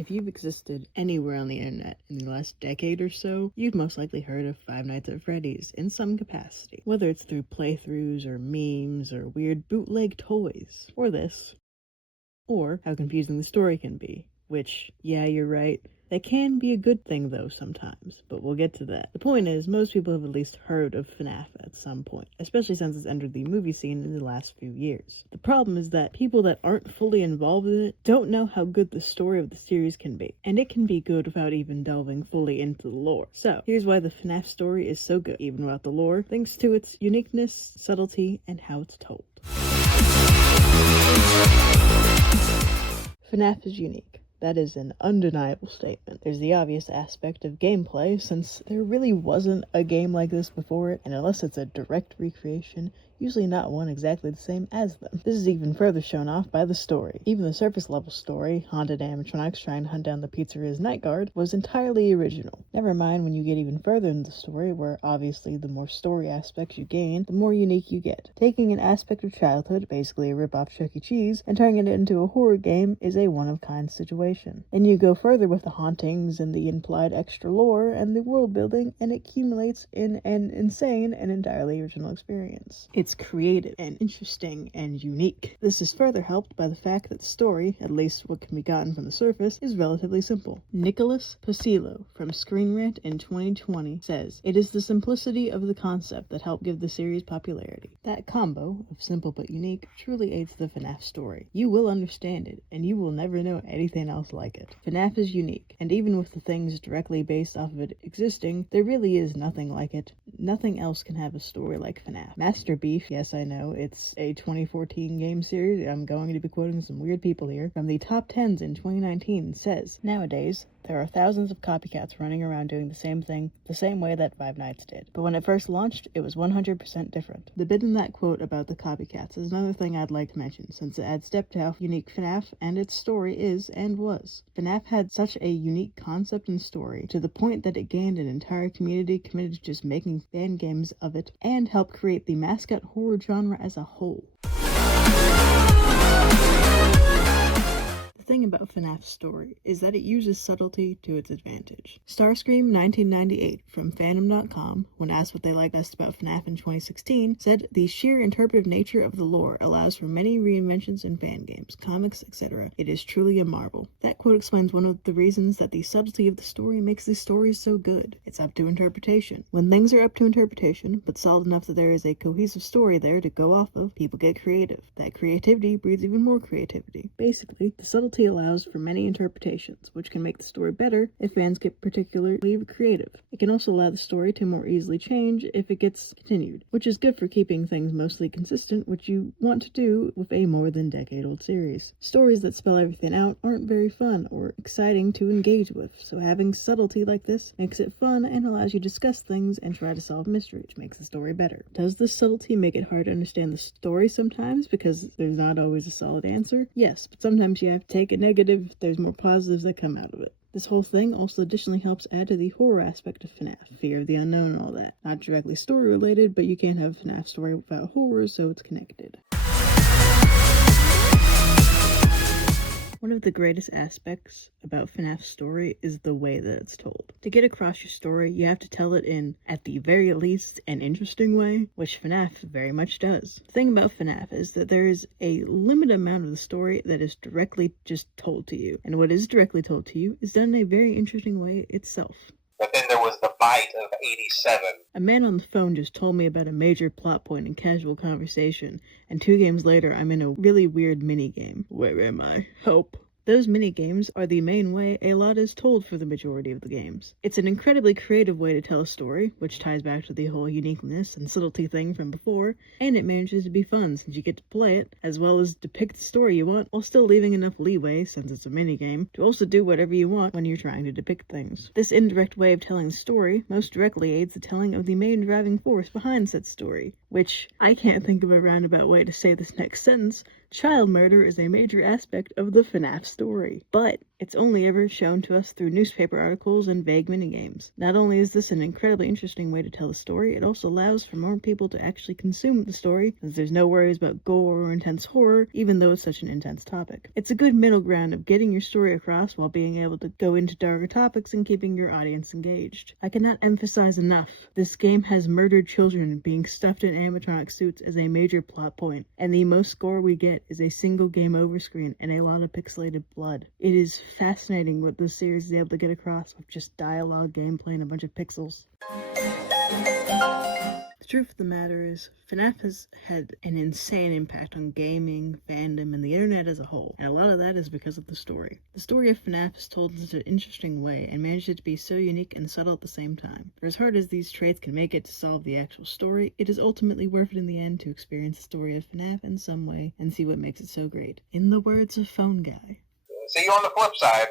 If you've existed anywhere on the internet in the last decade or so, you've most likely heard of Five Nights at Freddy's in some capacity, whether it's through playthroughs or memes or weird bootleg toys, or this, or how confusing the story can be, which, yeah, you're right, that can be a good thing though sometimes, but we'll get to that. The point is, most people have at least heard of Fnaf at some point, especially since it's entered the movie scene in the last few years. The problem is that people that aren't fully involved in it don't know how good the story of the series can be, and it can be good without even delving fully into the lore. So, here's why the Fnaf story is so good, even without the lore, thanks to its uniqueness, subtlety, and how it's told. Fnaf is unique. That is an undeniable statement. There's the obvious aspect of gameplay, since there really wasn't a game like this before it, and unless it's a direct recreation, usually not one exactly the same as them. This is even further shown off by the story. Even the surface level story, haunted animatronics trying to hunt down the pizzeria's night guard, was entirely original. Never mind when you get even further into the story, where obviously the more story aspects you gain, the more unique you get. Taking an aspect of childhood, basically a rip-off Chuck E. Cheese, and turning it into a horror game is a one-of-kind situation. Then you go further with the hauntings and the implied extra lore and the world building, and it accumulates in an insane and entirely original experience. It's creative and interesting and unique. This is further helped by the fact that the story, at least what can be gotten from the surface, is relatively simple. Nicholas Pasillo from Screen Rant in 2020 says, "It is the simplicity of the concept that helped give the series popularity. That combo of simple but unique truly aids the Fnaf story. You will understand it, and you will never know anything else like it. Fnaf is unique, and even with the things directly based off of it existing, there really is nothing like it. Nothing else can have a story like Fnaf. Master Beef, yes I know, it's a 2014 game series, I'm going to be quoting some weird people here, from the top 10s in 2019 says, "Nowadays, there are thousands of copycats running around doing the same thing, the same way that Five Nights did. But when it first launched, it was 100% different." The bit in that quote about the copycats is another thing I'd like to mention, since it adds depth to how unique Fnaf and its story is and was. Fnaf had such a unique concept and story, to the point that it gained an entire community committed to just making fan games of it, and helped create the mascot horror genre as a whole. The thing about Fnaf's story is that it uses subtlety to its advantage. Starscream 1998 from Fandom.com, when asked what they liked best about Fnaf in 2016, said, "The sheer interpretive nature of the lore allows for many reinventions in fan games, comics, etc. It is truly a marvel." That quote explains one of the reasons that the subtlety of the story makes the stories so good. It's up to interpretation. When things are up to interpretation, but solid enough that there is a cohesive story there to go off of, people get creative. That creativity breeds even more creativity. Basically, the subtlety allows for many interpretations, which can make the story better if fans get particularly creative. It can also allow the story to more easily change if it gets continued, which is good for keeping things mostly consistent, which you want to do with a more than decade-old series. Stories that spell everything out aren't very fun or exciting to engage with, so having subtlety like this makes it fun and allows you to discuss things and try to solve mysteries, which makes the story better. Does this subtlety make it hard to understand the story sometimes because there's not always a solid answer? Yes, but sometimes you have to take a negative, there's more positives that come out of it. This whole thing also additionally helps add to the horror aspect of Fnaf, fear of the unknown and all that. Not directly story related, but you can't have a Fnaf story without horror, so it's connected. One of the greatest aspects about Fnaf's story is the way that it's told. To get across your story, you have to tell it in, at the very least, an interesting way, which Fnaf very much does. The thing about Fnaf is that there is a limited amount of the story that is directly just told to you, and what is directly told to you is done in a very interesting way itself. But then there was the bite of 87. A man on the phone just told me about a major plot point in casual conversation, and 2 games later I'm in a really weird minigame. Where am I? Help. Those mini-games are the main way a lot is told for the majority of the games. It's an incredibly creative way to tell a story, which ties back to the whole uniqueness and subtlety thing from before, and it manages to be fun since you get to play it, as well as depict the story you want, while still leaving enough leeway, since it's a minigame, to also do whatever you want when you're trying to depict things. This indirect way of telling the story most directly aids the telling of the main driving force behind said story, which, I can't think of a roundabout way to say this next sentence, child murder is a major aspect of the Fnaf story. But It's only ever shown to us through newspaper articles and vague minigames. Not only is this an incredibly interesting way to tell a story, it also allows for more people to actually consume the story, as there's no worries about gore or intense horror, even though it's such an intense topic. It's a good middle ground of getting your story across while being able to go into darker topics and keeping your audience engaged. I cannot emphasize enough, this game has murdered children being stuffed in animatronic suits as a major plot point, and the most score we get is a single game over screen and a lot of pixelated blood. It is fascinating what this series is able to get across with just dialogue, gameplay, and a bunch of pixels. The truth of the matter is, Fnaf has had an insane impact on gaming, fandom, and the internet as a whole, and a lot of that is because of the story. The story of Fnaf is told in such an interesting way, and manages to be so unique and subtle at the same time. For as hard as these traits can make it to solve the actual story, it is ultimately worth it in the end to experience the story of Fnaf in some way, and see what makes it so great. In the words of Phone Guy. See you on the flip side.